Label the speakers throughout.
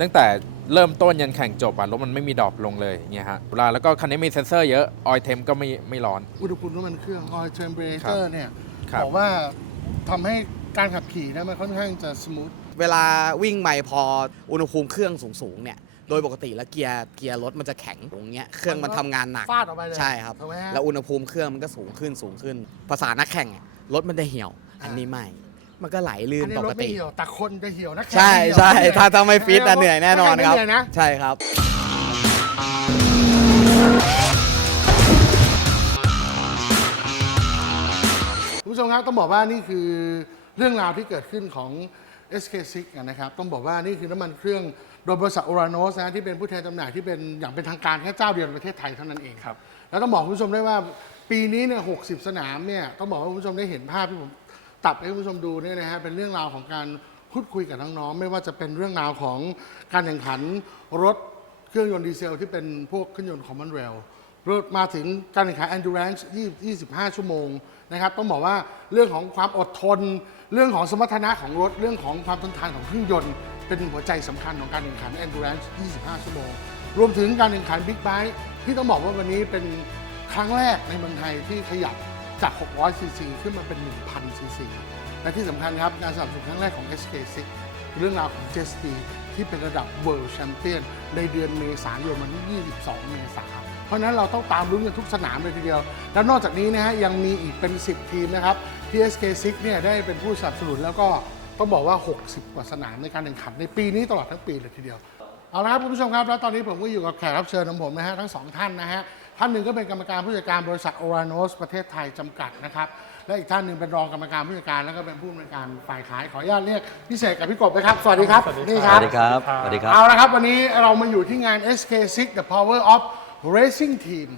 Speaker 1: ตั้งแต่เริ่มต้นยันแข่งจบอะรถมันไม่มีดรอปลงเลยอย่างเงี้ยฮะเวลาแล้วก็คันนี้มีเซ็นเซอร์เยอะ ออยเทมก็ไม่ไม่ร้อน
Speaker 2: อุณหภูมิน้ำมันเครื่อง oil temperature ครับเนี่ยครับ บอกว่าทำให้การขับขี่เนะมันค่อนข้างจะสมูท
Speaker 3: เวลาวิ่งไปพออุณหภูมิเครื่องสูงๆเนี่ยโดยปกติแล้วเกียร์เกียร์รถมันจะแข็งตรงเนี้ยเครื่องมันทำงานหนักฟาดออกไปเลยใช่ครับ ถูกไหมฮะ แล้วอุณหภูมิเครื่องมันก็สูงขึ้นสูงขึ้น ภาษานักแข่งอะรถมันจะเหี่ยว อันนี้ไม่ มันก็ไหลลื่อันนนี้ปรก
Speaker 2: ถไม่ติ เหี่ยวแต่คนจะเหี่ยวนะแข่งใช
Speaker 3: ่เหี่ยวใช่เหนื่อยถ้าถ้าไม่ฟิตอะเหนื่อยแน่นอนครับเหนื่อยนะใช่ครับ
Speaker 2: คุณผู้ชมครับต้องบอกว่านี่คือเรื่องราวที่เกิดขึ้นของ SK6 นะครับต้องบอกว่านี่คือน้ำมันเครื่องโดยบริษัทโอราโนสนะที่เป็นผู้แทนจำหน่ายที่เป็นอย่างเป็นทางการแค่เจ้าเดียวในประเทศไทยเท่านั้นเองครับ แล้วต้องบอกคุณผู้ชมด้วยว่าปีนี้เนี่ย60 สนามเนี่ยต้องบอกว่าคุณผู้ชมได้เห็นภาพที่ผม ตัดให้คุณผู้ชมดูเนี่ยนะฮะเป็นเรื่องราวของการพูดคุยกับน้องๆไม่ว่าจะเป็นเรื่องราวของการแข่งขันรถเครื่องยนต์ดีเซล ที่เป็นพวกเครื่องยนต์ Common Rail รถมาถึงการแข่งขัน endurance 20 25 ชั่วโมงนะครับต้องบอกว่าเรื่องของความอดทน เรื่องของสมรรถนะของรถ เรื่องของความทนทานของเครื่องยนต์ เป็นหัวใจสำคัญของการแข่งขัน endurance 25 ชั่วโมง รวมถึงการแข่งขัน Big Bike ที่ต้องบอกว่าวันนี้เป็นครั้งแรกในเมืองไทยที่ขยับ จาก 600ซีซีขึ้นมาเป็น 1,000ซีซีและที่สำคัญครับการสนับสนุนครั้งแรกของ SK6 เรื่องราวของ j e t Ski ที่เป็นระดับ World Champion ในเดือนเมษายนวันที่ 22 เมษายนเพราะฉะนั้นเราต้องตามลุ้นกันทุกสนามเลยทีเดียว แล้วนอกจากนี้นะฮะยังมีอีกเป็น 10 ทีมนะครับที่ SK6 เนี่ยได้เป็นผู้สนับสนุนแล้วก็ต้องบอกว่า 60 กว่าสนามในการแข่งขันในปีนี้ตลอดทั้งปีเลยทีเดียว เอาละครับคุณผู้ชมครับ แล้วตอนนี้ผมก็อยู่กับแขกรับเชิญของผมนะฮะทั้งสองท่านนะฮะ ท่านหนึ่งก็เป็นกรรมการผู้จัดการบริษัทโอราโนสประเทศไทยจำกัดนะครับและอีกท่านหนึ่งเป็นรองกรรมการผู้จัดการแล้วก็เป็นผู้อำนวยการฝ่ายขายขออนุญาตเรียกพิเศษกับพี่กบนะครับสวัสดีครับ
Speaker 4: นี่คสรับ ว
Speaker 3: ัสดีครับ
Speaker 2: สวัสดีครับ เอาละครับ วันนี้เรามาอยู่ที่งาน SK6 The Power of Racing Team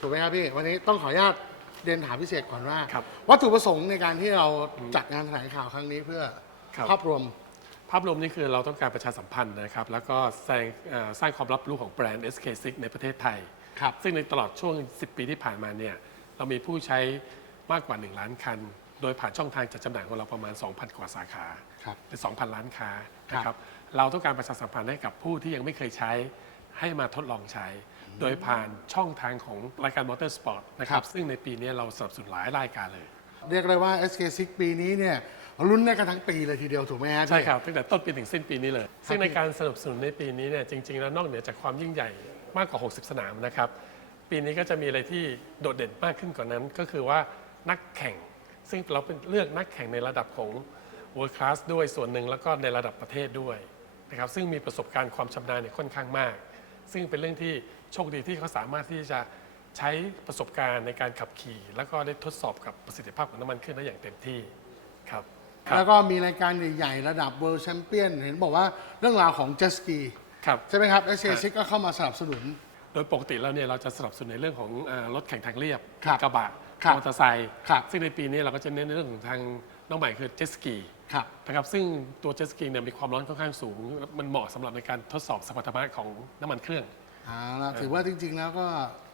Speaker 2: ถูกไหมครับพี่ วันนี้ต้องขออนุญาตเรียนถามพิเศษก่อนว่า ครับวัตถุประสงค์ในการที่เราจัดงานแถลงข่าวครั้งนี้เพื่อครับ ภาพรวมภ
Speaker 5: าพรวมนี่คือเราต้องการประชาสัมพันธ์นะครับ แล้วก็แสดงเอ่อสร้างความรับรู้ของแบรนด์ SK6 ในประเทศไทย ครับ ซึ่งในตลอดช่วง 10 ปีที่ผ่านมาเนี่ยเรามีผู้ใช้มากกว่า 1 ล้านคัน โดยผ่านช่องทางจัดจำหน่ายของเราประมาณ 2,000 กว่าสาขาครับเป็น2,000 ล้านค้านะคครัรับบเราต้องการประชาสัมพันธ์ให้กับผู้ที่ยังไม่เคยใช้ให้มาทดลองใช้ โดยผ่านช่องทางของรายการมอเตอร์สปอร์ตนะคครัรับ บซึ่งในปีนี้เราสนับสนุนหลายรายการเลย
Speaker 2: เรียกได้ว่า SK6 ปีนี้เนี่ย ลุ้นได้กันทั้งปีเลยทีเดียวถูกไหมฮะ
Speaker 5: ใช่ครับตั้งแต่ต้นปีถึงสิ้นปีนี้เลย ซึ่งในการสนับสนุนในปีนี้เนี่ยจริง ๆ แล้วนอกเหนือจากความยิ่งใหญ่มากกว่า 60 สนามนะครับ ปีนี้ก็จะมีอะไรที่โดดเด่นมากขึ้นกว่านั้น ก็คือว่านักแข่ง ซึ่งเราเป็นเลือกนักแข่งในระดับของ world class ด้วยส่วนหนึ่งแล้วก็ในระดับประเทศด้วยนะครับซึ่งมีประสบการณ์ความชำนาญเนี่ยค่อนข้างมาก ซึ่งเป็นเรื่องที่โชคดีที่เขาสามารถที่จะใช้ประสบการณ์ในการขับขี่ แล้วก็ได้ทดสอบกับประสิทธิภาพของน้ำมันเครื่องได้อย่างเต็มที่ครับ
Speaker 2: ครับแล้วก็มีรายการใหญ่ๆ ระดับ World Champion เห็นบอกว่าเรื่องราวของ Jet Ski ครับ ใช่ไหมครับ SK6 ก็เข้ามาสนับสนุน
Speaker 5: โดยปกติแล้วเนี่ยเราจะสนับสนุนในเรื่องของเอ่อรถแข่งทางเรียบครับกระบะครับมอเตอร์ไซค์ครับ ซึ่งในปีนี้เราก็จะเน้นในเรื่องของทางน้องใหม่คือเจ็ตสกีครับ นะครับซึ่งตัวเจ็ตสกีเนี่ยมีความร้อนค่อนข้างสูง มันเหมาะสำหรับในการทดสอบสมรรถนะของน้ำมันเครื่อง
Speaker 2: เอาละถือว่าจริงๆแล้วก็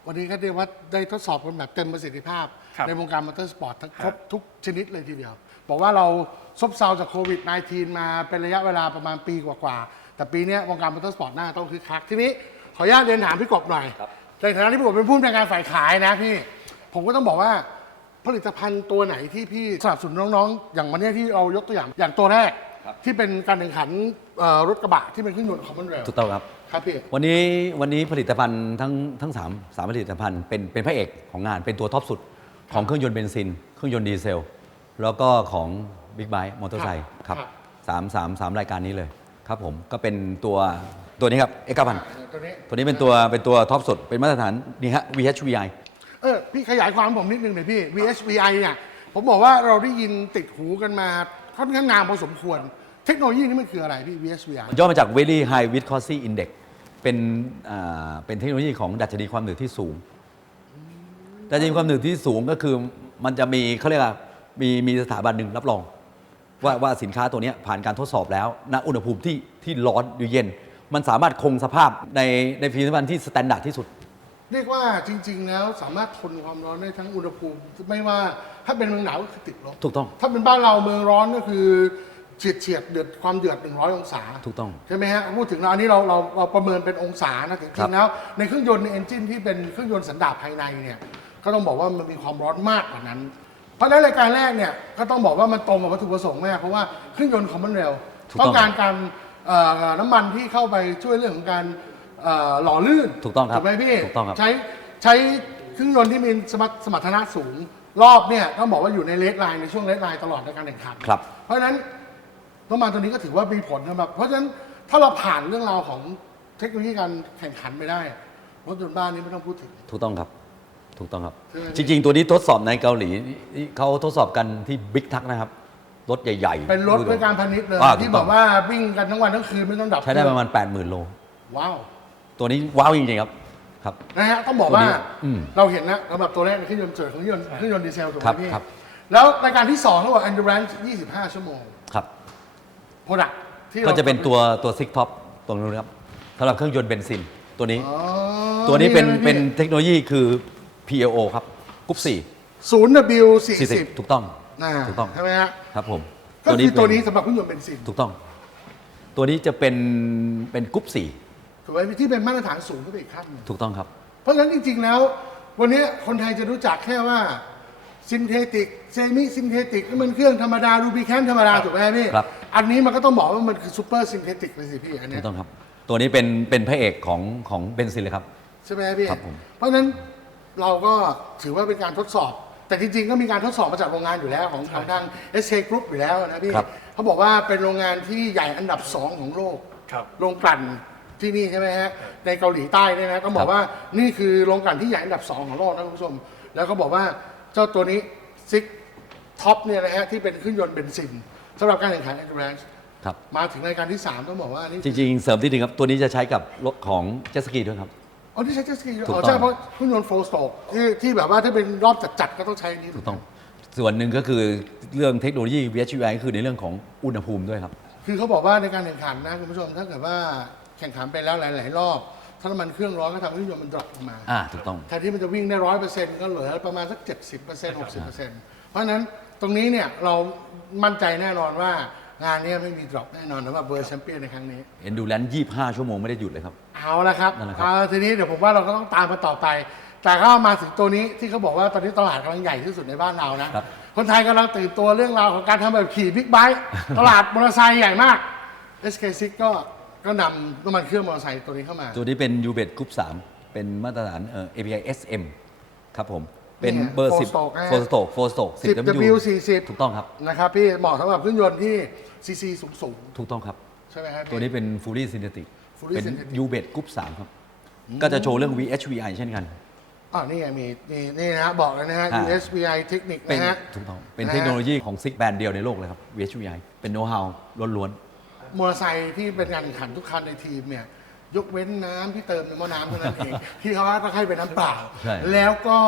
Speaker 2: วันนี้ก็เรียกว่าได้ทดสอบกันแบบเต็มประสิทธิภาพ ครับในวงการมอเตอร์สปอร์ตทั้งครับครบทุกชนิดเลยทีเดียว บอกว่าเราซบเซาจากโควิด -19 มาเป็นระยะเวลาประมาณปีกว่าๆ แต่ปีเนี้ยวงการมอเตอร์สปอร์ตน่าต้องคึกคัก ทีนี้ขออนุญาตเรียนถามพี่กบหน่อยในฐานะที่พี่กบเป็นผู้อำนวยการฝ่ายขายนะพี่ ผมก็ต้องบอกว่าผลิตภัณฑ์ตัวไหนที่พี่สนับสนุนน้องๆ อย่างวันเนี้ยที่เรายกตัวอย่างอย่างตัวแรก ที่เป็นการแข่งขันเอ่อรถกระบะที่เป็นเครื่องยนต์ของมันเร็วถูกต้องครับ ครับพี่
Speaker 4: วันนี้วันนี้ผลิตภัณฑ์ทั้งทั้งสามสามผลิตภัณฑ์เป็นเป็นพระเอกของงานเป็นตัวท็อปสุดของเครื่องยนต์เบนซิน เครื่องยนต์ดีเซล แล้วก็ของบิ๊กไบค์มอเตอร์ไซค์ครับครับ สามสามสามรายการนี้เลยครับผมก็เป็นตัวตัวนี้ครับเอกพันตัวนี้ ตัวนี้เป็นตัวเป็นตัวท็อปสุดเป็นมาตรฐานนี่ฮะ VHVI
Speaker 2: เออพี่ขยายความให้ผมนิดนึงหน่อยพี่ VHVI เนี่ยผมบอกว่าเราได้ยินติดหูกันมาค่อนข้างนานพอสมควรเทคโนโลยีนี้มันคืออะไรพี่ VHVI
Speaker 4: ย่อมาจาก Very High Viscosity Index เป็นอ่าเป็นเทคโนโลยีของดัชนีความหนืดที่สูง ดัชนีความหนืดที่สูงก็คือมันจะมีเขาเรียกว่ามีมีสถาบันหนึ่งรับรอง ว่าว่าสินค้าตัวเนี้ยผ่านการทดสอบแล้วณอุณหภูมิที่ที่ร้อนหรือเย็น มันสามารถคงสภาพในในผลิตภัณฑ์ที่สแตนดาร์ดที่สุด
Speaker 2: เรียกว่าจริง ๆ แล้วสามารถทนความร้อนได้ทั้งอุณหภูมิ ไม่ว่าถ้าเป็นเมืองหนาวก็คือติดลบ ถูกต้อง ถ้าเป็นบ้านเราเมืองร้อนก็คือ เฉียดเฉียดๆเดือดความเดือด 100 องศา ถูกต้อง ใช่ไหมฮะพูดถึงแล้วอันนี้เราเราเราประเมินเป็นองศานะจครัริบงๆแล้ว ในเครื่องยนต์ในเอนจินที่เป็นเครื่องยนต์สันดาปภายในเนี่ยก็ต้องบอกว่ามันมีความร้อนมากกว่านั้น เพราะฉะนั้นรายการแรกเนี่ยก็ต้องบอกว่ามันตรงกับวัตถุประสงค์มากเพราะว่าเครื่องยนต์คอมมอนเรลถูกต้องต้องการการเอ่อน้ำมันที่เข้าไปช่วยเรื่องของการเอ่อหล่อลื่นถูกต้องครับถูกไหมพี่ถูกต้องครับ ใช้ใช้เครื่องยนต์ที่มีสมรรถสมรรถนะสูงรอบเนี่ยต้องบอกว่าอยู่ในเลดไลน์ในช่วงเลดไลน์ตลอดในการแข่งขัน ครับ เพราะฉะนั้น น้ำมันตัวนี้ก็ถือว่ามีผลสำหรับ เพราะฉะนั้นถ้าเราผ่านเรื่องราวของเทคโนโลยีการแข่งขันไปได้รถยนต์บ้านนี้ไม่ต้องพูดถึง
Speaker 4: ถูกต้องครับ ถูกต้องครับใช่ไหมจริง ๆ ตัวนี้ทดสอบในเกาหลีที่เขาทดสอบกันที่บิ๊กทักนะครับ รถใหญ่
Speaker 2: ๆเป็นรถเพื่อการพาณิชย์เลยอ่าที่ถูกบต้องกว่าวิ่งกันทั้งวันทั้งคืนไม่ต้องดับใ
Speaker 4: ช้ได้ประมาณ 80,000 โล ว้าว ตัวนี้ว้าวจริงๆครับครับ
Speaker 2: นะฮะต้องบอกว่าตัวนี้อืมเราเห็นนะสำหรับตัวแรกในเครื่องยนต์เจอเครื่องยนต์เครื่องยนต์ดีเซลถูกไหครัมบพี่ครับแล้วรายการที่2เขาบอก endurance 25 ชั่วโมง ครับโปรดักที่
Speaker 4: ก็จะเป็นตัวตัวซิกท็อปตรงนู้นครับสำหรับเครื่องยนต์เบนซินตัวนี้ อ๋อตัวนี้เป็นลยพี่เป็นเทคโนโลยีคือ PAO ครับกรุ๊ป
Speaker 2: ศูนย์ W 4 40 40 ถูกต้องาถูกต้อง ใช่ไหมฮะครับผมก็คือตัวนี้เป็สำหรับเครื่องยนต์เบนซิน
Speaker 4: ถูกต้อง ตัวนี้จะเป็นเป็นกรุ๊ป
Speaker 2: ถูกไหมที่เป็นมาตรฐานสูงขึ้นไปอีกขั้นหนึ่ง4ถูกต้องครับ เพราะฉะนั้นจริง ๆ แล้ว วันนี้คนไทยจะรู้จักแค่ว่าซินเทติกเซมิซินเทติกนี่มันเครื่องธรรมดารูบิแคนธรรมดาถูกไหมพี่ครับ อันนี้มันก็ต้องบอกว่ามันคือซูเปอร์ซินเทติกเลยสิพี่อันถูเนี้
Speaker 4: กยต้องครับ ตัวนี้เป็นเป็นพระเอกของของเบนซินเลยครับ ใช่ไหมพี่ ครับผม เพ
Speaker 2: ราะฉะนั้นเราก็ถือว่าเป็นการทดสอบ แต่จริงๆ ก็มีการทดสอบมาจากโรงงานอยู่แล้วของของทาง SK Group อยู่แล้วนะพี่ครับ เขาบอกว่าเป็นโรงงานที่ใหญ่อันดับสองของโลก ครับ โรงกลั่นที่นี่ใช่ไหมฮะในเกาหลีใต้เนี่ยนะก็บอครักบว่านี่คือโรงกลั่นที่ใหญ่อันดับสองของโลกนะคุณผู้ชม แล้วก็บอกว่าเจ้าตัวนี้ซิกท็อปเนี่ยนะฮะที่เป็นเครื่องยนต์เบนซิน สำหรับการแข่งขัน endurance ครับ มาถึงรายการที่ 3 ต้องบอกว่านี่
Speaker 4: จริงๆ เสริมที่หนึ่งครับ ตัวนี้จะใช้กับรถของเจตสกีด้วยครับ
Speaker 2: อ๋อที่ใช้เจ็ตสกีถูกอ๋อต้อง ใช่เพราะเครื่องยนต์โฟล์สโตกที่ที่แบบว่าถ้าเป็นรอบจัดๆก็ต้องใช้อันนี้
Speaker 4: ถูกต้อง ส่วนหนึ่งก็คือเรื่องเทคโนโลยี VHUI ก็คือในเรื่องของอุณหภูมิด้วยครับ
Speaker 2: คือเขาบอกว่าในการแข่งขันนะคุณผู้ชมถ้าเกิดว่าแข่งขันไปแล้วหลาย ๆ รอบ ถ้าน้ำมันเครื่องร้อนก็ทำให้เครื่องยนต์มันดรอปลงมา อ่า ถูกต้อง แทนที่มันจะวิ่งได้ร้อยเปอร์เซ็นต์ก็เหลือประมาณสักเจ็ดสิบเปอร์เซ็นต์หกสิบเปอร์เซ็นต์เพราะฉะนั้น ตรงนี้เนี่ยเรามั่นใจแน่นอนว่างานเนี้ไม่มีดรอปแน่นอนสำหรับเบอร์แชมเปี้ยนในครั้งนี้
Speaker 4: Endurance 25 ชั่วโมงไม่ได้หยุดเลยครับ
Speaker 2: เอาละครับนั่นแหละครับ เอาทีนี้เดี๋ยวผมว่าเราก็ต้องตามกันต่อไป แต่ก็มาถึงตัวนี้ที่เขาบอกว่าตอนนี้ตลาดกำลังใหญ่ที่สุดในบ้านเรานะ ครับ คนไทยกำลังตื่นตัวเรื่องราวของการทำแบบขี่บิ๊กไบค์ ตลาดมอเตอร์ไซค์ใหญ่มาก SK6 ก็ก็นำน้ำมันเครื่องมอเตอร์ไซค์ตัวนี้เข้ามา
Speaker 4: ตัวนี้เป็น u b e t Group 3 เป็นมาตรฐานเอ่อ API SM ครับผม เป็นนี่ไงเบอร์ Four 10 stroke นะฮะ4 stroke 4 stroke 10 10 W W 40 ถูกต้องครับ
Speaker 2: นะครับพี่เหมาะสำหรับเครื่องยนต์ที่ซีซีสูงสูงถูกต้องครับ ๆใช่ไหมครับพี่ ต
Speaker 4: ัวนี้เป็น Fully Synthetic Fully เป็น synthetic u b e t Group 3 ครับ ก็จะโชว์เรื่อง VHVI เช่นกัน
Speaker 2: อ๋อนี่ไงมีนี่นี่นะฮะบอกเลยนะฮะ อ่า USBI เทคนิคเป็นนะฮะ
Speaker 4: ถูกต้องเป็นนะฮะเทคโนโลยีของซิกแบรนด์เดียวในโลกเลยครับ VHVI เป็นโน้ตฮาวล้วน
Speaker 2: มอเตอร์ไซค์ที่เป็นการแข่งขันทุกคันในทีมเนี่ย ยกเว้นน้ำที่เติมในหม้อน้ำเท่านั้นเอง ที่เขาต้องให้เป็นน้ำเปล่า ใช่ แล้วก็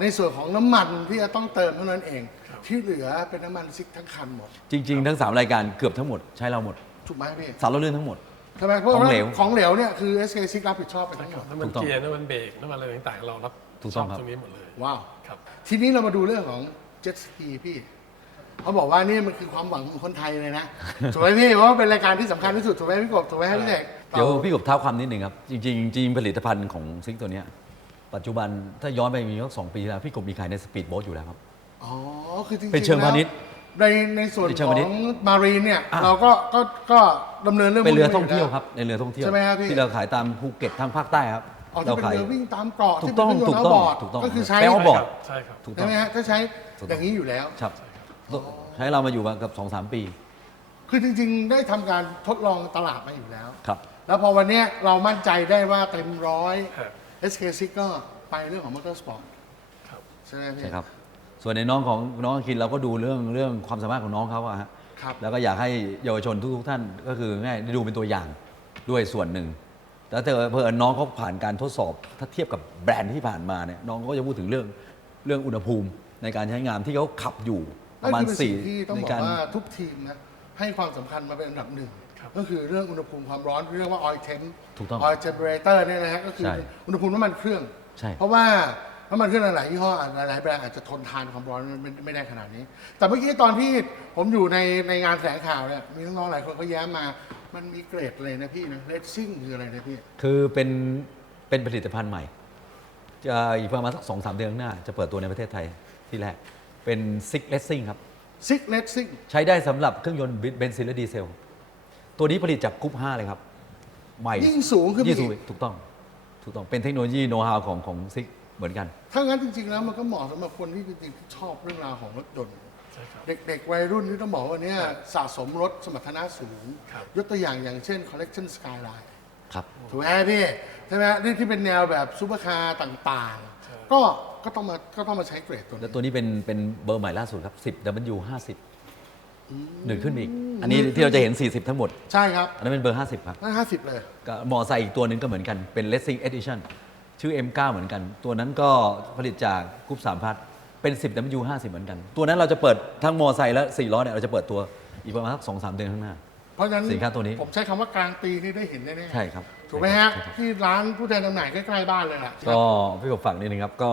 Speaker 2: ในส่วนของน้ำมันที่จะต้องเติมเท่านั้นเอง ที่เหลือเป็นน้ำมันซิกทั้งคันหมด
Speaker 4: ๆจริง ๆ ทั้ง 3 รายการเกือบทั้งหมดใช้เราหมด ถูกไหมพี่สารละเรื่องทั้งหมด
Speaker 2: ใช่ไหมเพราะของว่าเหลวของเหลวเนี่ยคือ SK ซิกรับผิดชอบไปทั้งหมดน
Speaker 5: ้ำมันถูกต้องเกียร์น้ำมันเบรกน้ำมันอะไรต่างๆ เรารับถูกต้องครับ ตรงนี้หมดเลย
Speaker 2: ว้าว ครับ ทีนี้เรามาดูเรื่องของเจ็ตสกีพี่ เขาบอกว่านี่มันคือความหวังของคนไทยเลยนะ ถูกไหมพี่เพราะว่าเป็นรายการที่สำคัญที่สุดถูกไหมพี่กบถูกไหมพี่เอก
Speaker 4: เดี๋ยวพี่กบเท้าความนิดหนึ่งครับ จริงๆจริงๆผลิตภัณฑ์ของซิกตัวเนี้ยปัจจุบันถ้าย้อนไปมีสักสองปีแล้ว พี่กบมีขายในสปีดโบ๊ทอยู่แล้วครับ
Speaker 2: อ๋อ คือจริงๆเป็นเชิงพาณิชย์แล้วในในส่วนเป็นเชิงขอพาณิชย์งมารีนเนี่ย อะ เราก็ก็ก็ดำเนินเรื่องเ
Speaker 4: ป็นเรือพวกท่องเที่ยวอครับในเรือท่องเที่ยวใช่ไหมครับพี่ ที่เราขายตามภูเก็ตทางภาคใต้ครับ
Speaker 2: อ๋อที่เป็นขายเรือวิ่งตามเกาะถูที่กเป็ต้นองเครื่องยนต์ถูกต้องบอร์ดถูกต้องก็คือใช้แปลว่าบอร์ดใช่ครับ ถูกต้อใช่งไหมฮะก็ใช้ถูกต้อง อย่างนี้อยู่แล้ว
Speaker 4: ครับใช้เรามาอยู่มาเกับสองสามปี
Speaker 2: คือจริง ๆ ได้ทำการทดลองตลาดมาอยู่แล้ว ครับ แล้วพอวันเนี้ยเรามั่นใจได้ว่าเต็มร้อยครับ SK6 ก็ไปเรื่องของมอเตอร์สปอร์ตครับ ใช่ไหมพี่ ใ
Speaker 4: ช่ครับ ส่วนในน้องของน้องอาคินเราก็ดูเรื่องเรื่องความสามารถของน้องเขาอะฮะครับ แล้วก็อยากให้เยาวชนทุกๆท่านก็คือง่ายได้ดูเป็นตัวอย่างด้วยส่วนหนึ่งแล้วแต่เพื่อญน้องเขาผ่านการทดสอบถ้าเทียบกับแบรนด์ที่ผ่านมาเนี่ยน้องก็จะพูดถึงเรื่องเรื่องอุณหภูมิในการใช้งานที่เขาขับอยู่ประมาณนั่นคือเป็นสี่สิ่
Speaker 2: งที่ต้องในบอกการ ว่าทุกทีมนะ ให้ความสำคัญมาเป็นอันดับหนึ่งครับก็คือเรื่องอุณหภูมิความร้อนที่เรียกว่า oil temp ถูกต้อง oil temperature เนี่ยนะฮะก็คือใช่อุณหภูมิน้ำมันเครื่อง ใช่ เพราะว่าน้ำมันเครื่องหลายๆยี่ห้อหลายๆแบรนด์อาจจะทนทานความร้อนไม่ไม่ได้ขนาดนี้ แต่เมื่อกี้ตอนที่ผมอยู่ในในงานแถลงข่าวเนี่ยมีน้องๆหลายคนก็แย้มมา มันมีเกรดเลยนะพี่นะเลสซิ่งคืออะไรนะพี่
Speaker 4: คือเป็นเป็นผลิตภัณฑ์ใหม่จะอีกประมาณสักสองสามเดือนข้างหน้า จะเปิดตัวในประเทศไทยที่แรกเป็นซิกเลสซิ่งครับ ซิกเลสซิ่งใช้ได้สำหรับเครื่องยนต์เบนซินและดีเซล ตัวนี้ผลิตจากกรุ๊ป5เลยครับ ใหม่
Speaker 2: ยิ่งสูงขึ้นไปยิ่
Speaker 4: งสูงอีกถูกต้อง ถูกต้องเป็นเทคโนโลยีโน้ตฮาวของของซิกเหมือนกัน
Speaker 2: ถ้างั้นจริง ๆ แล้วมันก็เหมาะสำหรับคนที่จริงๆชอบเรื่องราวของรถยนต์ใช่ครับ เด็ก ๆ วัยรุ่นที่ต้องบอกว่าเนี่ยสะสมรถสมรรถนะสูง ครับ ยกตัวอย่างอย่างเช่น Collection Skyline ครับ ถูกไหมพี่ใช่ไหมนี่ที่เป็นแนวแบบซูเปอร์คาร์ต่างๆ ก็ ก็ต้องมาก็ต้องมาใช้เกรดตัวแล้นี้ว
Speaker 4: ตัวนี้เป็นเป็นเบอร์ใหม่ล่าสุดครับ 10 W 50หนึ่งขึ้นอีก อันนี้ที่เราจะเห็น 40 ทั้งหมด ใช่ครับ อันนั้นเป็นเบอร์ 50 ครับนั่นห้าสิบเลย ก็มอไซค์อีกตัวหนึ่งก็เหมือนกันเป็น Racing Edition ชื่อ M9 เหมือนกัน ตัวนั้นก็ผลิตจากกรุ๊ป3พัทเป็น 10 W 50เหมือนกัน ตัวนั้นเราจะเปิดทั้งมอไซค์และ4ล้อเนี่ยเราจะเปิดตัวอีกประมาณสัก2-3เดือนข้างหน้า
Speaker 2: เพราะฉะนั้นสินค้าตัวนี้ ผมใช้คำว่ากลางปีนี่ได้เห็นแน่ๆใช่ครับถูกไหมฮะ ใช่ครับที่ร้านผู้แทนจำหน่ายใกล้ๆบ้านเลยล่ะ
Speaker 4: ก็พี่กบฝากนิดนึงครับ ก็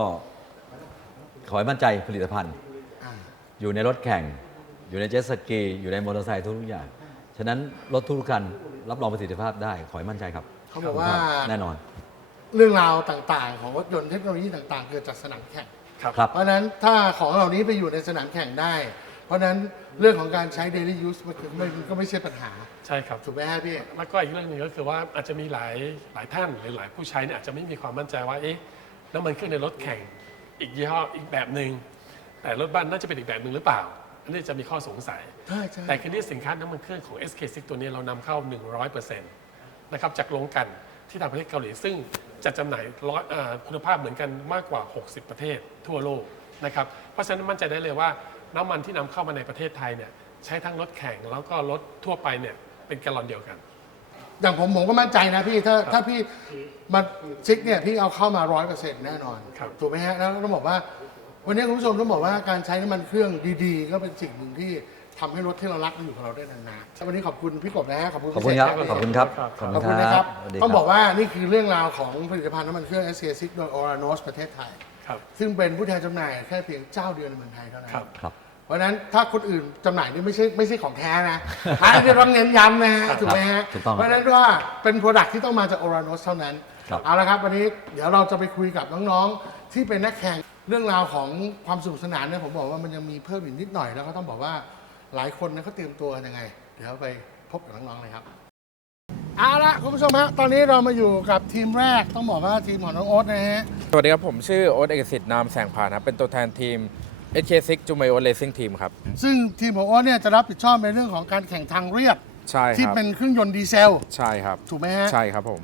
Speaker 4: ขอให้มั่นใจผลิตภัณฑ์อ่าอยู่ในรถแข่ง อยู่ในเจ็ตสกี อยู่ในมอเตอร์ไซค์ทุกๆอย่าง ฉะนั้นรถทุกคันรับรองประสิทธิภาพได้ ขอให้มั่นใจครับเขาบอกว่า แน่นอน
Speaker 2: เรื่องราวต่างๆ ของรถยนต์เทคโนโลยีต่างๆ เกิดจากสนามแข่งครับครับ เพราะฉะนั้นถ้าของเหล่านี้ไปอยู่ในสนามแข่งได้ เพราะฉะนั้นเรื่องของการใช้ daily use มันคือมันก็ไม่ใช่ปัญหา ใช่ครับ ถูกไหมฮะพี่
Speaker 5: แล้วก็อีกเรื่องหนึ่งก็คือว่าอาจจะมีหลายหลายท่านหรือหลายผู้ใช้เนี่ยอาจจะไม่มีความมั่นใจว่าเอ๊ะน้ำมันเครื่องในรถแข่ง อีกยี่ห้ออีกแบบหนึ่งแต่รถบ้านน่าจะเป็นอีกแบบหนึ่งหรือเปล่า อันนี้จะมีข้อสงสัย ใช่ใช่แต่คืนนี้สินค้าน้ำมันเครื่องของ SK6 ตัวนี้เรานำเข้า 100%นะครับจากโรงกลันที่ทางประเทศเกาหลีซึ่งจัดจำหน่ายร้อยเอ่อคุณภาพเหมือนกันมากกว่า 60 ประเทศทั่วโลกนะครับเพราะฉะนั้นมั่นใจได้เลยว่าน้ำมันที่นำเข้ามาในประเทศไทยเนี่ยใช้ทั้งรถแข่งแล้วก็รถทั่วไปเนี่ยเป็นแกลลอนเดียวกัน
Speaker 2: อย่างผมผมก็มั่นใจนะพี่ถ้าถ้าพี่มาซิกเนี่ยพี่เอาเข้ามาร้อยเปอร์เซ็นต์แน่นอนครับ ถูกไหมฮะแล้วต้องบอกว่า วันนี้คุณผู้ชมต้องบอกว่าการใช้น้ำมันเครื่องดีๆ ก็เป็นสิ่งหนึ่งที่ทำให้รถที่เรารักมันอยู่กับเราได้นานๆวันนี้ขอบคุณพี่กบนะฮะขอบคุณ
Speaker 4: ขอบคุณพี่ครับเสกขอบคุณครับ
Speaker 2: ขอบคุณนะครับสวัสดีต้องบอกว่านี่คือเรื่องราวของผลิตภัณฑ์น้ำมันเครื่อง s อ 6โดย Oranos ประเทศไทย ครับ ซึ่งเป็นผู้แทนจำหน่ายแค่เพียงเจ้าเดียวในเมืองไทยเท่านั้น ครับ ครับ เพราะฉะนั้นถ้าคนอื่นจำหน่ายนี่ไม่ใช่ไม่ใช่ของแท้นะอันนี้ต้องเน้นย้ำนะฮะถูกไหมฮะถูกต้องเพราะฉะนั้นว่าเป็นโปรดักที่ต้องมาจาก Oranos เท่านั้น ครับ เอาละครับวันนี้เดี๋ยวเราจะไปคุยกับน้องๆ ที่เป็นนักแข่งเรื่องราวของความสนุกสนานเนี่ยผมบอกว่ามันยังมีเพิ่มอีกนิดหน่อยแล้วก็ต้องบอกว่าหลายคนเนี่ยเขาเตรียมตัวยังไง เดี๋ยวไปพบกับน้องๆเลยครับ เอาละคุณผู้ชมฮะตอนนี้เรามาอยู่กับทีมแรกต้องบอกว่าทีมของน้องโอ๊ตนะฮะ
Speaker 1: สวัสดีครับ ผมชื่อโอ๊ตเอกสิทธิ์นามแสงผ่านครับเป็นตัวแทนทีม HK6 จูเมโอเลซิ่งทีมครับ
Speaker 2: ซึ่งทีมของโอ๊ตเนี่ยจะรับผิดชอบในเรื่องของการแข่งทางเรียบ ใช่ที่ครับเป็นเครื่องยนต์ดีเซล ใช่ครับ ถูกไหมฮะ
Speaker 1: ใช่ครับผม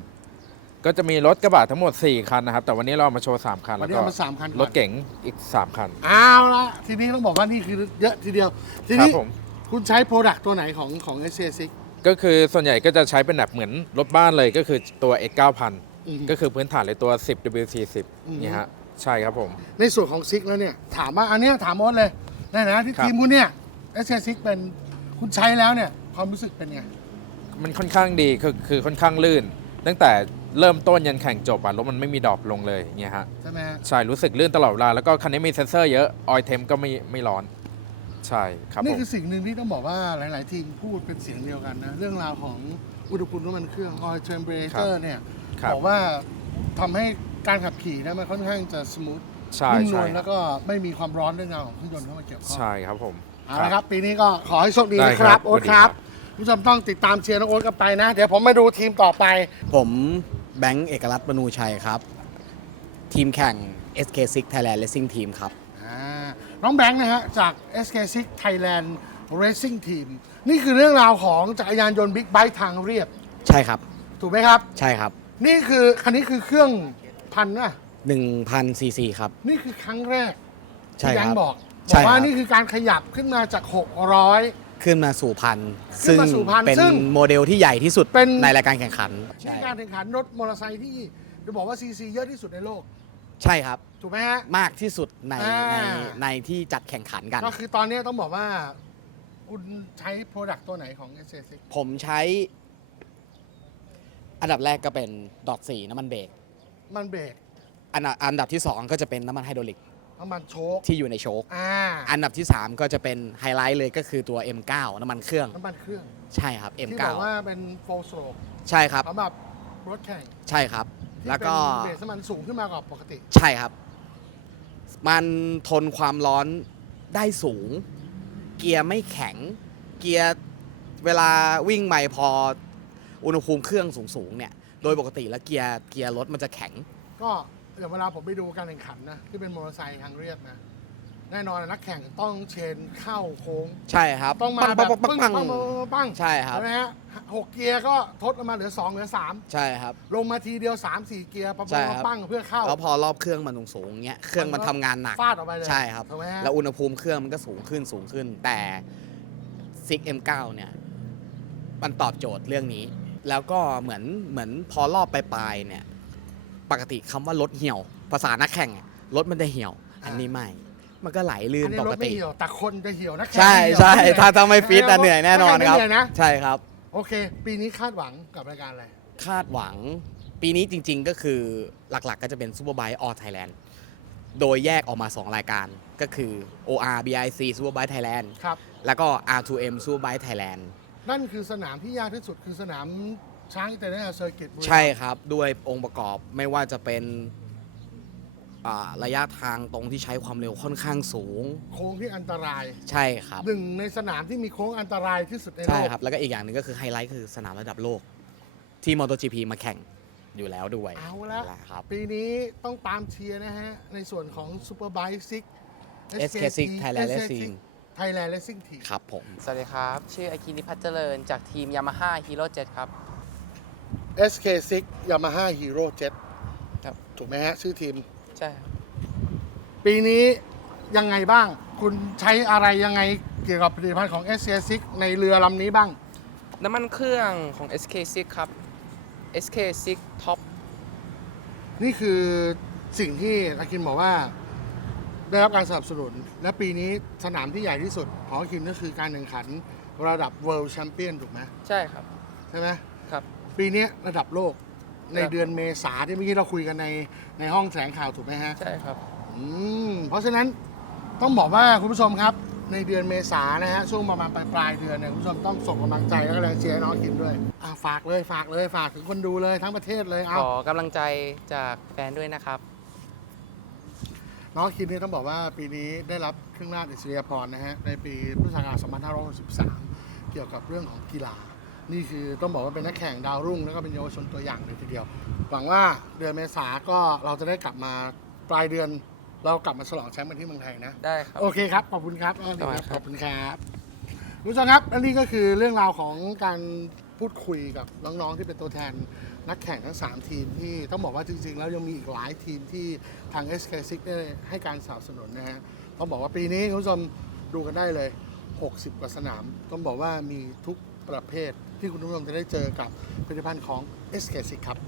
Speaker 1: ก็จะมีรถกระบะทั้งหมด 4 คันนะครับ แต่วันนี้เราเอามาโชว์ 3 คัน วันนี้แล้วก็เอามาสามคันก่อน รถเก๋งอีก 3 คัน
Speaker 2: เอาละทีนี้ต้องบอกว่านี่คือเยอะทีเดียว ทีนี้ครับผม คุณใช้โปรดักต์ตัวไหนของของ s อ
Speaker 1: 6 ก็คือส่วนใหญ่ก็จะใช้เป็นแบบเหมือนรถบ้านเลยก็คือตัว X อืม9000ก็คือพื้นฐานเลยตัว 10 W40 อืมนี่ฮะ ใช่ครับผม
Speaker 2: ในส่วนของซิกแล้วเนี่ย ถามว่าอันเนี้ยถามโอ๊ตเลยในฐานะที่ครับ ทีมคุณเนี่ย s อ6เป็นคุณใช้แล้วเนี่ย ความรู้สึกเป็นไง
Speaker 1: มันค่อนข้างดีคือคือค่อนข้างลื่น ตั้งแต่เริ่มต้นยันแข่งจบอะรถมันไม่มีดรอปลงเลยอย่างเงี้ยฮะ ใช่ไหมฮะใช่ รู้สึกลื่นตลอดเวลา แล้วก็คันนี้มีเซ็นเซอร์เยอะออยเทมก็ไม่ไม่ร้อน ใช่ครับนี่ผ
Speaker 2: ม คือสิ่งหนึ่งที่ต้องบอกว่าหลาย ๆ ทีมพูดเป็นเสียงเดียวกันนะ เรื่องราวของอุณหภูมิน้ำมันเครื่อง oil temperature เนี่ยครับ บอกว่าทำให้ การขับขี่เนะมันค่อนข้างจะสมูทใช่นุ่มนใช่วลแล้วก็ไม่มีความร้อนเรื่องราวของเครื่องยนต์เข้ามาเกี่ยวข้
Speaker 1: อง ใช่ครับผม
Speaker 2: เอาละครับปีนี้ก็ขอให้โชคดีได้นะคครัรับบโอ๊ตสวัสดีคครัรับบคุณผู้ชมต้องติดตามเชียร์น้องโอ๊ตกันไปนะ เดี๋ยวผมมาดูทีมต่อไป
Speaker 3: ผมแบงค์เอกรัตน์มนูชัยครับ ทีมแข่ง SK6 Thailand Racing Team ครับ
Speaker 2: อ่าน้องแบงค์นะฮะ จาก SK6 Thailand Racing Team นี่คือเรื่องราวของจักรยานยนต์บิ๊กไบค์ทางเรียบ ใช่ครับ ถูกไหมครับ ใช่ครับ นี่คือคันนี้คือเครื่อง พันนะ
Speaker 3: 1,000ซีซีครับ
Speaker 2: นี่คือครั้งแรกใช่ที่แบคงรับค์บอกบใช่อกว่าครับ นี่คือการขยับขึ้นมาจาก 600
Speaker 3: ขึ้นมาสู่พันขึ้ซึ่นงมาสู่พันเป็นซึ่งโมเดลที่ใหญ่ที่สุดเป็น ในรายการแข่งขัน
Speaker 2: ใช่นี่การแข่งขันรถมอเตอร์ไซค์ที่จะบอกว่าซีซีเยอะที่สุดในโลก ใช่ครับ ถูกไหมฮะ
Speaker 3: มากที่สุดในอ่า ในในที่จัดแข่งขันกัน ก
Speaker 2: ็คือตอนนี้ต้องบอกว่าคุณใช้โปรดักต์ตัวไหนของ SK6
Speaker 3: ผมใช้ อันดับแรกก็เป็นดอทสีน้ำมันเบรก มันเบรกอันดับอันดับที่ 2 ก็จะเป็นน้ำมันไฮดรอลิกน้ำมันโชคที่อยู่ในโชคอ่าอันดับที่ 3 ก็จะเป็นไฮไลท์เลยก็คือตัว M9 น้ำมันเครื่องน้ำมันเครื่องใช่ครับ ที่ M9 บ
Speaker 2: อกว่าเป็นโฟล์สโตรกใช่ครับสำหรับรถแข่ง
Speaker 3: ใช่ครับ ที่แล้วก็ เป็น
Speaker 2: เบสน้ำมันสูงขึ้นมากว่าปกติ
Speaker 3: ใช่ครับ มันทนความร้อนได้สูง เกียร์ไม่แข็ง เกียร์เวลาวิ่งใหม่พออุณหภูมิเครื่องสูงๆเนี่ย โดยปกติแล้วเกียร์เกียร์รถมันจะแข็ง
Speaker 2: ก็อย่างเวลาผมไปดูการแข่งขันนะที่เป็นมอเตอร์ไซค์ทางเรียบนะแน่นอนนักแข่งต้องเชนเข้าโค้ง ใช่ครับต้องมาแบบปังปังปังปัปังงปังปังใช่ครับใช่ไหมฮะหกเกียร์ก็ทดลงมาเหลือสองเหลือสามใช่ครับ ลงมาทีเดียวสามสี่เกียร์ปังใช่ปังครับปังเพื่อเข้า
Speaker 3: แล้วพอรอบเครื่องมันสูงๆเงี้ยเครื่องมันทำงานหนักฟาดออกไปเลยใช่ครับถูกไหมฮะแล้วอุณหภูมิเครื่องมันก็สูงขึ้นสูงขึ้นแต่ซิก M9 เนี่ย มันตอบโจทย์เรื่องนี้ แล้วก็เหมือนเหมือนพอรอบปลายๆเนี่ย ปกติคำว่ารถเหี่ยว ภาษานักแข่งอะรถมันจะเหี่ยว อันนี้ไม่ มันก็ไหลลื่อันนนี้ปรก
Speaker 2: ถไม่ติ เหี่ยวแต่คนจะเหี่ยวนักแข่ง
Speaker 3: ใช่ไม่เหี่ยวใช่ไม่เหี่ยวถ้าถ้าไม่ฟิตอะเหนื่อยแน่นอนไม่ครับเหนื่อยนะ ใช่ครับ
Speaker 2: โอเค ปีนี้คาดหวังกับรายการอะไร
Speaker 3: คาดหวังปีนี้จริง ๆ ก็คือหลักๆ ก็จะเป็น Superbike All Thailand โดยแยกออกมา 2 รายการก็คือ OR BIC Superbike Thailand ครับ แล้วก็ R2M Superbike Thailand
Speaker 2: นั่นคือสนามที่ยากที่สุดคือสนามช้างอินเตอร์เนชั่นแนลเซอร์กิต
Speaker 3: ใช่ครับด้วยองค์ประกอบไม่ว่าจะเป็นอ่าระยะทางตรงที่ใช้ความเร็วค่อนข้างสูง
Speaker 2: โค้งที่อันตราย ใช่ครับ หนึ่งในสนามที่มีโค้งอันตรายที่สุดในโลใช่ก
Speaker 3: ครับ แล้วก็อีกอย่างหนึ่งก็คือไฮไลท์คือสนามระดับโลก ที่ MotoGP มาแข่งอยู่แล้วด้วยเอาละนั่นแหครับ ป
Speaker 2: ีนี้ต้องตามเชียร์นะฮะ ในส่วนของ Superbike
Speaker 3: 6 SK6 Thailand Racing
Speaker 2: Thailand Racing Team
Speaker 3: ครับผม
Speaker 6: สวัสดีครับ ชื่ออากินิพัฒน์เจริญจากทีม Yamaha Hero Jet ครับ
Speaker 2: SK6 Yamaha Hero Jet ครับ ถูกไหมฮะ ชื่อทีม ใช่ครับปีนี้ยังไงบ้าง คุณใช้อะไรยังไงเกี่ยวกับผลิตภัณฑ์ของ SK6 ในเรือลำนี้บ้าง
Speaker 6: น้ำมันเครื่องของ SK6 ครับ SK6 Top
Speaker 2: นี่คือสิ่งที่อาคินบอกว่า ได้รับการสนับสนุน และปีนี้สนามที่ใหญ่ที่สุดของอาคินก็คือการแข่งขันระดับ World Champion ถูกไหมใช่ครับ ใช่ไหมครับ ปีนี้ระดับโลกในครับเดือนเมษาที่เมื่อกี้เราคุยกันในในห้องแถลงข่าวถูกไหมฮะ ใช่ครับอืมเพราะฉะนั้นต้องบอกว่าคุณผู้ชมครับ ในเดือนเมษานะฮะช่วงประมาณปลายปลายๆเดือนเนี่ยคุณผู้ชมต้องส่งกำลังใจแล้วก็แรงเชียร์ให้น้องอาคินด้วยอะฝากเลยฝากเลยฝากถึงคนดูเลยทั้งประเทศเลยขเ
Speaker 6: อาอกำลังใจจากแฟนด้วยนะครับ
Speaker 2: น้องอาคินเนี่ยต้องบอกว่าปีนี้ได้รับเครื่องราชอิสริยาภรณ์นะฮะในปีพุทธศักราช2563 เกี่ยวกับเรื่องของกีฬา นี่คือต้องบอกว่าเป็นนักแข่งดาวรุ่ง แล้วก็เป็นเยาวชนตัวอย่างเลยทีเดียว หวังว่าเดือนเมษาก็เราจะได้กลับมาปลายเดือนเรากลับมาฉลองแชมป์กันที่เมืองไทยนะ ได้ครับ โอเคครับ ขอบคุณครับอ้อสวัสดีครับขอบคุณครับคุณผู้ชมครับและนี่ก็คือเรื่องราวของการ พูดคุยกับน้องๆที่เป็นตัวแทนนักแข่งทั้ง 3 ทีมที่ต้องบอกว่าจริง ๆ แล้วยังมีอีกหลายทีมที่ทาง SK6 ได้ให้การสนับสนุนนะฮะต้องบอกว่าปีนี้คุณผู้ชมดูกันได้เลย 60 กว่าสนาม ต้องบอกว่ามีทุกประเภทที่คุณผู้ชมจะได้เจอกับผลิตภัณฑ์ของ SK6 ครับ